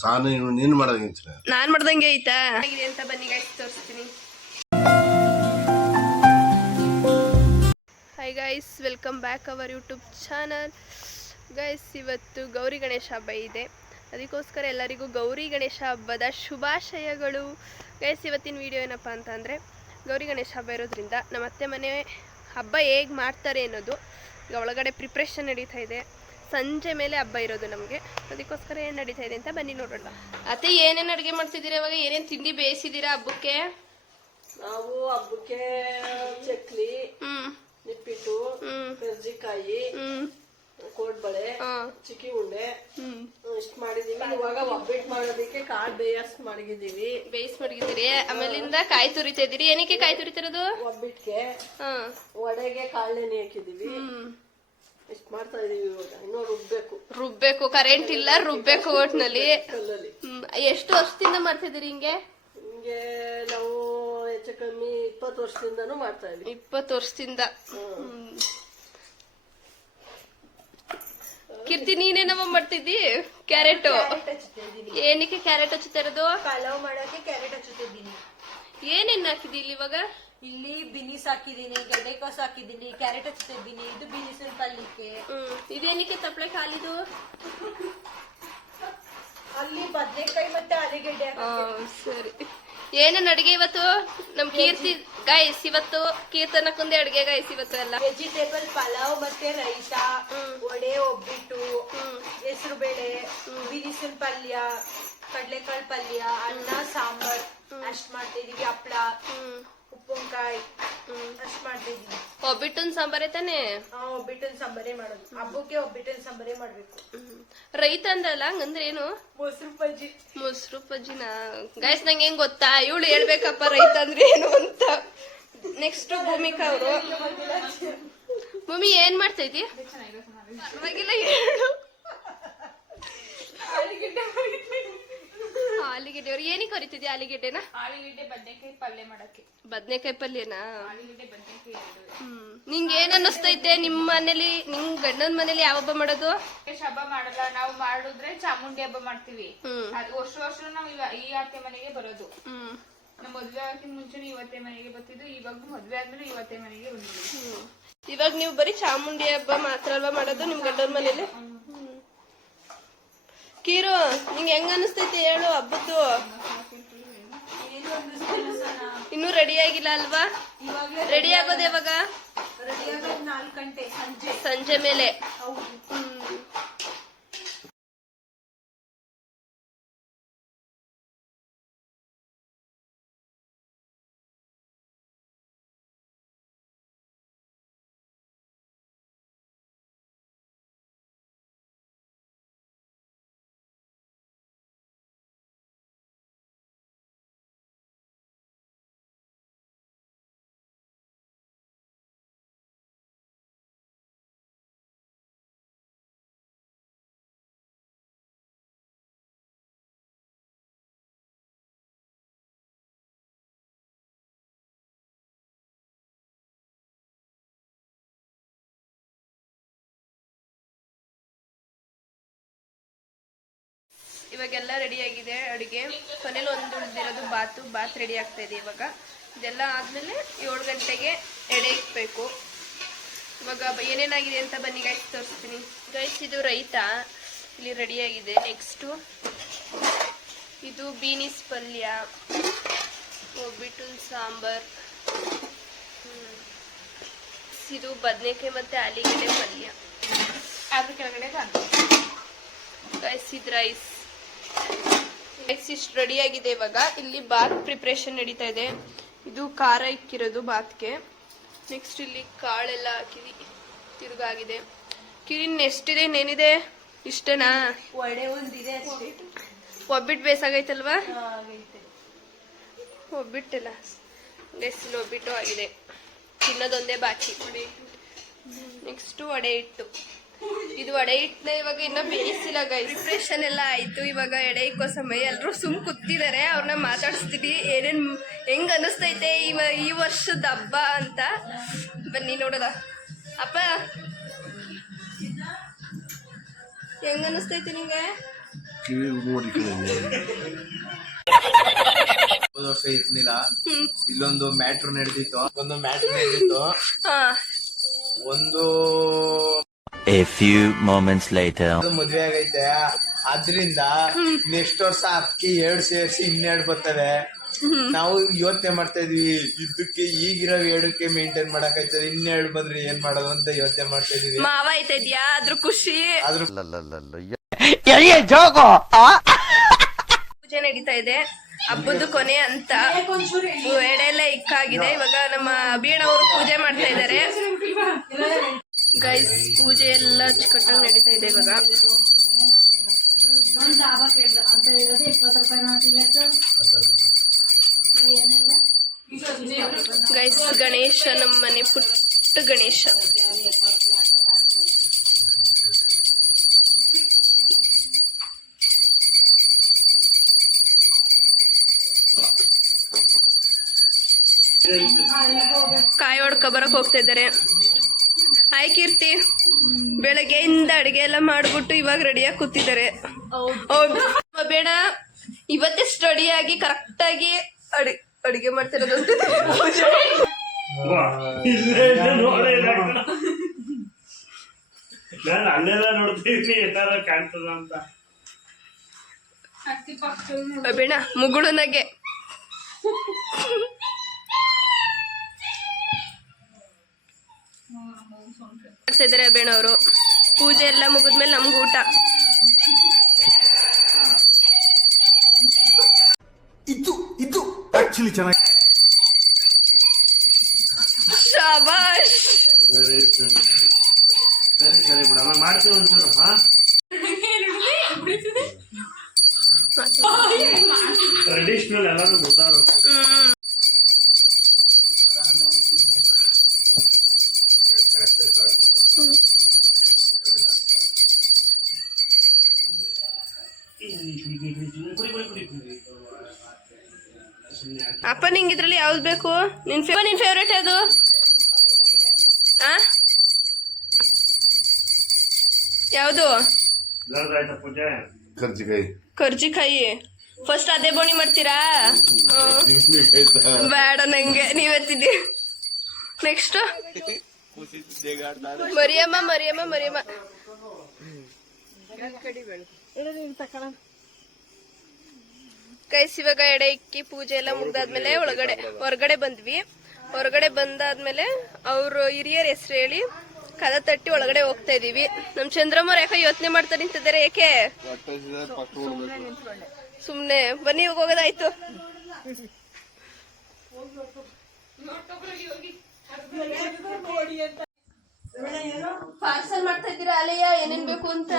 ಸಾನು ನೀನು ಮಾಡ್ದಂಗೆ ನಾನು ಮಾಡ್ದಂಗೆ ಐತಾ ಅಂತ ಬನ್ನಿ ಗೈಸ್ ತೋರಿಸ್ತೀನಿ. Hi guys, welcome back our YouTube channel. Guys, ಇವತ್ತು ಗೌರಿ ಗಣೇಶ ಹಬ್ಬ ಇದೆ, ಅದಕ್ಕೋಸ್ಕರ ಎಲ್ಲರಿಗೂ ಗೌರಿ ಗಣೇಶ ಹಬ್ಬದ ಶುಭಾಶಯಗಳು. ಗೈಸ್, ಇವತ್ತಿನ ವಿಡಿಯೋ ಏನಪ್ಪ ಅಂತಂದರೆ, ಗೌರಿ ಗಣೇಶ ಹಬ್ಬ ಇರೋದ್ರಿಂದ ನಮ್ಮ ಅತ್ತೆ ಮನೆ ಹಬ್ಬ ಹೇಗೆ ಮಾಡ್ತಾರೆ ಅನ್ನೋದು ಈಗ ಒಳಗಡೆ ಪ್ರಿಪ್ರೇಷನ್ ನಡೀತಾ ಇದೆ. ಸಂಜೆ ಮೇಲೆ ಹಬ್ಬ ಇರೋದು ನಮಗೆ, ಅದಕ್ಕೋಸ್ಕರ ಏನು ನಡೀತಾ ಇದೆ ಅಂತ ಬನ್ನಿ ನೋಡೋಣ. ಅತ್ತೆ, ಏನೇನು ಅಡುಗೆ ಮಾಡ್ತಿದ್ದೀರಾ ಇವಾಗ? ಏನೇನು ತಿಂಡಿ ಬೇಯಿಸಿದ್ದೀರಾ ಹಬ್ಬಕ್ಕೆ? ನಾವು ಹಬ್ಬಕ್ಕೆ ಚಕ್ಲಿ, ನಿಪ್ಪಿಟ್ಟು, ಕರ್ಜಿಕಾಯಿ, ಕೋಡ್ಬಳೆ, ಚಿಕ್ಕಿ ಉಂಡೆ ಇಷ್ಟು ಮಾಡಿದೀವಿ. ಇವಾಗ ಒಬ್ಬಟ್ಟು ಮಾಡೋದಕ್ಕೆ ಕಾಳು ಬೇಯಿಸಿದೀವಿ. ಆಮೇಲಿಂದ ಕಾಯಿ ತುರಿತಾ ಇದೀರಿ. ಏನಕ್ಕೆ ಕಾಯಿ ತುರಿತಿರೋದು? ಒಬ್ಬಟ್ಟಿಗೆ, ವಡೆಗೆ ಕಾಳೆಣ್ಣೆ ಹಾಕಿದೀವಿ. ಇಷ್ಟು ಮಾಡ್ತಾ ಇದೀವಿ. ಇವಾಗ ಇನ್ನೂ ರುಬ್ಬೇಕು. ಕರೆಂಟ್ ಇಲ್ಲ, ರುಬ್ಬೇಕು ಒಟ್ನಲ್ಲಿ. ಎಷ್ಟು ವರ್ಷದಿಂದ ಮಾಡ್ತಿದ್ದೀರಿ ಹಿಂಗೆ? ನಾವು ಹೆಚ್ಚು ಕಮ್ಮಿ 20 ವರ್ಷದಿಂದನೂ ಮಾಡ್ತಾ ಇದೀವಿ. 20 ವರ್ಷದಿಂದ. ಕೀರ್ತಿ, ನೀನೇನವ ಮಾಡ್ತಿದ್ದಿ? ಕ್ಯಾರೆಟ್. ಏನಕ್ಕೆ ಕ್ಯಾರೆಟ್ ಹಚ್ಚುತ್ತಾ ಇರೋದು? ಪಲಾವ್ ಮಾಡಕ್ಕೆ ಕ್ಯಾರೆಟ್ ಹಚ್ಚುತ್ತಿದ್ದೀನಿ. ಏನೇನ್ ಹಾಕಿದಿ ಇಲ್ಲಿ ಇವಾಗ? ಇಲ್ಲಿ ಬಿನಿಸ್ ಹಾಕಿದೀನಿ, ಗಡ್ಡೆಕೋಸು ಹಾಕಿದೀನಿ, ಕ್ಯಾರೆಟ್ ಹಚ್ಚಿದ್ದೀನಿ. ಇದು ಬಿನಿಸ್ ಪಲ್ಯಕ್ಕೆ. ಇದೇನಕ್ಕೆ ತಪ್ಪಳೆ ಕಾಲಿದು? ಅಲ್ಲಿ ಬದನೆಕಾಯಿ ಮತ್ತೆ ಆಲೂಗಡ್ಡೆ. ಸರಿ. ಏನೇನ್ ಅಡಿಗೆ ಇವತ್ತು? ನಮ್ ಕೀರ್ತಿ ಗೈಸ್, ಇವತ್ತು ಕೀರ್ತನಕ್ಕೊಂದೇ ಅಡಿಗೆ ಗೈಸ್. ಇವತ್ತು ಎಲ್ಲ ವೆಜಿಟೇಬಲ್ ಪಲಾವ್ ಮತ್ತೆ ರೈತ, ವಡೆ, ಒಬ್ಬಿಟ್ಟು, ಹೆಸರು ಬೇಳೆ, ಬಿನಿಸಿನ ಪಲ್ಯ, ಕಡ್ಲೆಕಾಳು ಪಲ್ಯ, ಅನ್ನ, ಸಾಂಬಾರ್ ಅಷ್ಟ್ ಮಾಡ್ತಿದೀವಿ. ಹಪ್ಳ, ಉಪ್ಪುಂಕಾಯಿ ಅಷ್ಟ್ ಮಾಡ್ತಿದೀವಿ. ಒಬ್ಬಿಟ್ಟಿನ ಸಾಂಬಾರೇ ತಾನೆ? ಒಬ್ಬಿಟ್ಟಿನ ಸಾಂಬಾರೇ ಮಾಡೋದು. ಹಬ್ಬಕ್ಕೆ ಒಬ್ಬಿಟ್ಟಿನ ಸಾಂಬಾರೇ ಮಾಡ್ಬೇಕು. ರೈತ ಅಂದ್ರಲ್ಲ, ಹಂಗಂದ್ರೆ ಏನು? ಮೊಸರು ಬಜ್ಜಿನ ಗೈಸ್, ನಂಗೆ ಹೆಂಗ್ ಗೊತ್ತಾ? ಇವಳು ಹೇಳ್ಬೇಕಪ್ಪ ರೈತ ಅಂದ್ರೆ ಏನು ಅಂತ. ನೆಕ್ಸ್ಟ್ ಭೂಮಿಕಾ ಅವರು. ಭೂಮಿ, ಏನ್ ಮಾಡ್ತಾ ಇದ್ದಿ? ಪರವಾಗಿಲ್ಲ, ಹೇಳು. ಆಲೂಗೆಡ್ಡೆ. ಅವ್ರು ಏನಕ್ಕೆ ಕರಿತಿದ್ಯಾ ಆಲೂಗೆಡ್ಡೆನ? ಆಲೂಗೆಡ್ಡೆ ಬದನೆಕಾಯಿ ಪಲ್ಯ ಮಾಡಕ್ಕೆ. ಬದನೆಕಾಯಿ ಪಲ್ಯನಾ? ಆಲೂಗೆಡ್ಡೆ ಬದನೆಕಾಯಿ. ನಿಂಗೆ ಏನ್ ಅನ್ನಿಸ್ತೈತೆ? ನಿಮ್ ಮನೇಲಿ, ನಿಮ್ ಗಂಡನ ಮನೇಲಿ ಯಾವ ಹಬ್ಬ ಮಾಡೋದು? ಹಬ್ಬ ಮಾಡಲ್ಲ ನಾವು. ಮಾಡಿದ್ರೆ ಚಾಮುಂಡಿ ಹಬ್ಬ ಮಾಡ್ತೀವಿ. ವರ್ಷ ನಾವು ಈ ಅತ್ತೆ ಮನೆಗೆ ಬರೋದು. ನಮ್ಮ ಮದ್ವೆ ಆಗಕ್ಕೆ ಮುಂಚೆ ಇವತ್ತೆ ಮನೆಗೆ ಬರ್ತಿದ್ದು. ಇವಾಗ ಮದ್ವೆ ಆದ್ಮೇಲೆ ಇವತ್ತೆ ಮನೆಗೆ ಬಂದಿದ್ವಿ. ಇವಾಗ ನೀವು ಬರೀ ಚಾಮುಂಡಿ ಹಬ್ಬ ಮಾತ್ರ ಅಲ್ವಾ ಮಾಡೋದು ನಿಮ್ ಗಂಡನ ಮನೇಲಿ? ಕೀರು, ನಿಂಗೆ ಹೆಂಗ ಅನಿಸ್ತೈತಿ ಹೇಳು ಹಬ್ಬದ್ದು? ಇನ್ನೂ ರೆಡಿ ಆಗಿಲ್ಲ ಅಲ್ವಾ? ರೆಡಿ ಆಗೋದು ಯಾವಾಗ? ಸಂಜೆ ಮೇಲೆ. ಇವಾಗೆಲ್ಲ ರೆಡಿ ಆಗಿದೆ ಅಡುಗೆ. ಕೊನೆಯಲ್ಲಿ ಒಂದು ಉಳಿದಿರೋದು ಬಾತ್ ರೆಡಿ ಆಗ್ತಾ ಇದೆ ಇವಾಗ. ಇದೆಲ್ಲ ಆದ್ಮೇಲೆ 7 ಗಂಟೆಗೆ ಎಡೆ ಇಕ್ಬೇಕು. ಇವಾಗ ಏನೇನಾಗಿದೆ ಅಂತ ಬನ್ನಿ ಗೈಸ್ ತೋರಿಸ್ತೀನಿ. ಗೈಸ್, ಇದು ರೈತ ಇಲ್ಲಿ ರೆಡಿ ಆಗಿದೆ. ನೆಕ್ಸ್ಟು ಇದು ಬೀನಿಸ್ ಪಲ್ಯ, ಒಬ್ಬಿಟ್ಟು ಸಾಂಬಾರ್, ಇದು ಬದನೆಕಾಯಿ ಮತ್ತೆ ಆಲೂಗಡ್ಡೆ ಪಲ್ಯ. ಅದ್ರ ಕೆಳಗಡೆ ಗೈಸ್, ಇದು ರೈಸ್ ಇಷ್ಟು ರೆಡಿ ಆಗಿದೆ. ಇವಾಗ ಇಲ್ಲಿ ಬಾತ್ ಪ್ರಿಪ್ರೇಷನ್ ನಡೀತಾ ಇದೆ. ಇದು ಖಾರ ಇಕ್ಕಿರೋದು ಬಾತ್ಗೆ. ನೆಕ್ಸ್ಟ್ ಇಲ್ಲಿ ಕಾಳೆಲ್ಲ ಹಾಕಿದಿ ತಿರುಗಾಗಿದೆ. ಕಿರಿನ್ ಎಷ್ಟಿದೆ? ಇನ್ನೇನಿದೆ? ಇಷ್ಟನಾ? ವಡೆ ಒಂದಿದೆ. ಒಬ್ಬಿಟ್ಟು ಬೇಸಾಗೈತಲ್ವಾ? ಒಬ್ಬಿಟ್ಟಲ್ಲ ಗೈಸ್, ಇಲ್ಲಿ ಒಬ್ಬಿಟ್ಟು ಆಗಿದೆ. ತಿನ್ನೋದೊಂದೇ ಬಾಕಿ. ನೆಕ್ಸ್ಟ್ ವಡೆ ಹಿಟ್ಟು. ಇದು ವಡೆ ಹಿಟ್ಟನ್ನ ಇವಾಗ ಇನ್ನ ಬೇಯಿಸಿಲ್ಲ ಗೈಸ್. ಪ್ರಿಪ್ರೇಷನ್ ಎಲ್ಲ ಆಯ್ತು. ಇವಾಗ ಎಡೆ ಇಕ್ಕೋ ಸಮಯ. ಎಲ್ಲರೂ ಸುಮ್ ಕೂತಿದ್ದಾರೆ. ಅವ್ರನ್ನ ಮಾತಾಡಿಸ್ತೀವಿ ಏನೇನ್ ಹೆಂಗ್ ಅನಿಸ್ತೈತೆ ಈ ವರ್ಷದ ಹಬ್ಬ ಅಂತ. ಬನ್ನಿ ನೋಡೋದ. ಅಪ್ಪ, ಹೆಂಗ ಅನಿಸ್ತೈತಿ ನಿಂಗೆ? ಕಿವಿ ಮೂಡಿಕೊಳ್ಳಿ. ಹೋದ ವರ್ಷ ಇರ್ಲಿಲ್ಲ. ಇಲ್ಲೊಂದು ಮ್ಯಾಟ್ರ್ ನಡೆದಿತ್ತು. ಹಾ ಒಂದು A few moments later. ಮದ್ವೆ ಆಗೈತೆ, ಅದ್ರಿಂದ ನೆಕ್ಸ್ಟ್ ವರ್ಷ ಅದಕ್ಕೆ 2 ಸೇರಿಸಿ 12 ಬರ್ತವೆ. ನಾವು ಯೋಚನೆ ಮಾಡ್ತಾ ಇದ್ವಿ, ಇದಕ್ಕೆ ಈಗಿರೋ 2ಕ್ಕೆ ಮೇಂಟೈನ್ ಮಾಡಕ್ ಆಯ್ತದೆ, 12 ಬಂದ್ರೆ ಏನ್ ಮಾಡೋದು ಅಂತ ಯೋಚನೆ ಮಾಡ್ತಾ ಇದೀವಿ. ಮಾವ ಆಯ್ತಾ ಇದ್ಯಾ ಅದ್ರ ಖುಷಿ. ಆದ್ರೂ ಪೂಜೆ ನಡೀತಾ ಇದೆ, ಹಬ್ಬದ ಕೊನೆ ಅಂತ. ಎಡೆಲ್ಲ ಇಕ್ಕಾಗಿದೆ. ಇವಾಗ ನಮ್ಮ ಅಭಿಯಣ್ಣವರು ಪೂಜೆ ಮಾಡ್ತಾ ಇದ್ದಾರೆ. ಗೈಸ್ ಪೂಜೆ ಎಲ್ಲ ಅಚ್ಚುಕಟ್ಟಾಗಿ ನಡೀತಾ ಇದೆ ಇವಾಗ. ಗೈಸ್ ಗಣೇಶ, ನಮ್ಮ ಮನೆ ಪುಟ್ಟ ಗಣೇಶ. ಕಾಯಿ ಹೊಡ್ಕೊ ಬರಕ್ ಹೋಗ್ತಾ ಇದ್ದಾರೆ. ಹಾಯ್ ಕೀರ್ತಿ, ಬೆಳಗ್ಗೆಯಿಂದ ಅಡಿಗೆ ಎಲ್ಲ ಮಾಡ್ಬಿಟ್ಟು ಇವಾಗ ರೆಡಿಯಾಗಿ ಕೂತಿದ್ದಾರೆ. ಬೇಡ, ಇವತ್ತೇ ಸ್ಟಡಿ ಆಗಿ ಕರೆಕ್ಟ್ ಆಗಿ ಅಡಿಗೆ ಮಾಡ್ತಿರೋದು. ಅಲ್ಲೆಲ್ಲ ನೋಡ್ತೀವಿ ಏನಾರ ಕಾಣ್ತದ ಅಂತ. ಬೇಡ ಮುಗುಳುನಗೆ ಮಾಡ್ತಾ ಇದಾರೆ ಬೇಣವರು. ಪೂಜೆ ಎಲ್ಲ ಮುಗಿದ್ಮೇಲೆ ನಮ್ಗೆ ಊಟ. ಇದು ಆಕ್ಚುಲಿ ಚೆನ್ನಾಗಿ. ಶಾಬಾಷ್. ಸರಿ ಬಿಡಮ್ಮ, ಮಾಡ್ತೀವಿ ಒಂಚೂರು. ಟ್ರೆಡಿಷನಲ್ ಎಲ್ಲಾನು ಗೊತ್ತಾಗುತ್ತೆ. ಅಪ್ಪ ನಿಂಗೆ ಇದ್ರಲ್ಲಿ ಯಾವ್ದು ಬೇಕು? ನಿನ್ ಫೇವ್ರೇಟ್ ಯಾವುದು? ಯಾವುದು? ಪೂಜೆ ಕರ್ಜಿಕಾಯಿ. ಫಸ್ಟ್ ಅದೇ ಬೋಣಿ ಮಾಡ್ತೀರಾ? ಬೇಡ ನಂಗೆ, ನೀವೇ ತಿನ್ನಿ. ನೆಕ್ಸ್ಟ್ ಮರಿಯಮ್ಮ. ಗೈಸ್ ಇವಾಗ ಎಡೆ ಇಕ್ಕಿ ಪೂಜೆ ಎಲ್ಲ ಮುಗ್ದಾದ್ಮೇಲೆ ಹೊರಗಡೆ ಬಂದ್ವಿ. ಹೊರಗಡೆ ಬಂದಾದ್ಮೇಲೆ ಅವ್ರು ಹಿರಿಯರ ಹೆಸರು ಹೇಳಿ ಕದ ತಟ್ಟಿ ಒಳಗಡೆ ಹೋಗ್ತಾ ಇದೀವಿ. ನಮ್ ಚಂದ್ರಮ್ಮವ್ರು ಯಾಕೆ ಯೋಚನೆ ಮಾಡ್ತಾ ನಿಂತಿದ್ದಾರೆ? ಏಕೆ? ಸುಮ್ನೆ ಬನ್ನಿ, ಇವಾಗ ಹೋಗೋದಾಯ್ತು. ಪಾರ್ಸಲ್ ಮಾಡ್ತಾ ಇದ್ದೀರಾ ಅಲೆಯ? ಏನೇನ್ ಬೇಕು ಅಂತ?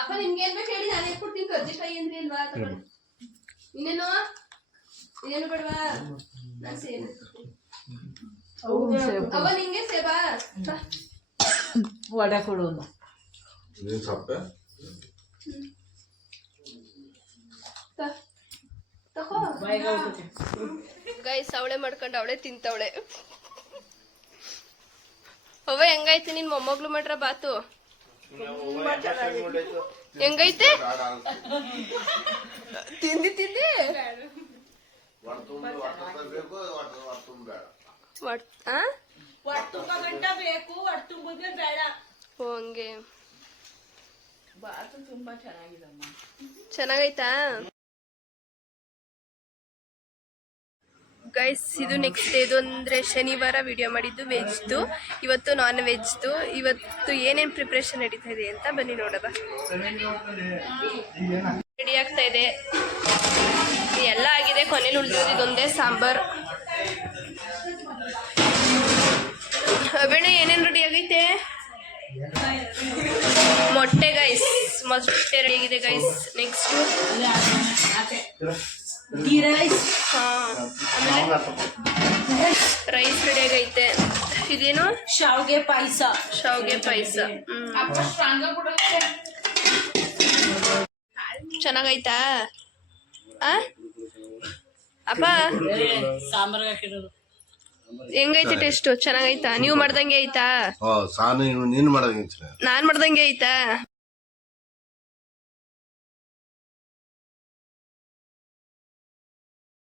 ಅಪ್ಪ ನಿಮ್ಗೆ ಏನ್ ಬೇಕು ಹೇಳಿ, ನಾನು ಕೊಡ್ತೀನಿ. ಕರ್ಜಿಕಾಯಿ ಅಂದ್ರೆ ಇಲ್ವಾ? ಇನ್ನೇನು ಬೇಡವಾ? ಅವ ನಿಂಗೆ ಸೇಬಾ ವಡೆ ಕೊಡು. ಗೈಸ್ ಅವಳೆ ಮಾಡ್ಕೊಂಡು ಅವಳೆ ತಿಂತವಳೆ. ಅವ ಹೆಂಗೈತೆ ನಿನ್ ಮೊಮ್ಮಗ್ಳು ಮಾಡ್ರ ಬಾತು? ಹೆಂಗೈತೆ? ತಿಂದಿ ಓ ಹಂಗೆ. ಚೆನ್ನಾಗೈತಾ ಗೈಸ್? ಇದು ನೆಕ್ಸ್ಟ್ ಡೇ. ಇದು ಅಂದ್ರೆ ಶನಿವಾರ ವಿಡಿಯೋ ಮಾಡಿದ್ದು ವೆಜ್ದು, ಇವತ್ತು ನಾನ್ ವೆಜ್ದು. ಇವತ್ತು ಏನೇನ್ ಪ್ರಿಪ್ರೇಷನ್ ನಡೀತಾ ಇದೆ ಅಂತ ಬನ್ನಿ ನೋಡೋದ. ರೆಡಿ ಆಗ್ತಾ ಇದೆ, ಎಲ್ಲ ಆಗಿದೆ. ಕೊನೆಯಲ್ಲಿ ಉಳಿದಿರೋದು ಇದೊಂದೇ ಸಾಂಬಾರ್. ಬೇಡ ಏನೇನ್ ರೆಡಿ ಆಗೈತೆ? ಮೊಟ್ಟೆ ಗೈಸ್, ಮೊಟ್ಟೆ ರೆಡಿ ಆಗಿದೆ ಗೈಸ್. ನೆಕ್ಸ್ಟ್ ರೈಸ್ ರೆಡಿ ಆಗೈತೆ. ಇದೇನು? ಶಾವ್ಗೆ ಪಾಯಸ. ಚೆನ್ನಾಗೈತಾ ಅಪ್ಪ? ಹೆಂಗೈತೆ ಟೇಸ್ಟ್? ಚೆನ್ನಾಗೈತಾ? ನೀವು ಮಾಡ್ದಂಗೆ ಐತಾ? ನೀನು ಮಾಡ್ದಂಗೆ ನಾನ್ ಮಾಡ್ದಂಗೆ ಐತಾ?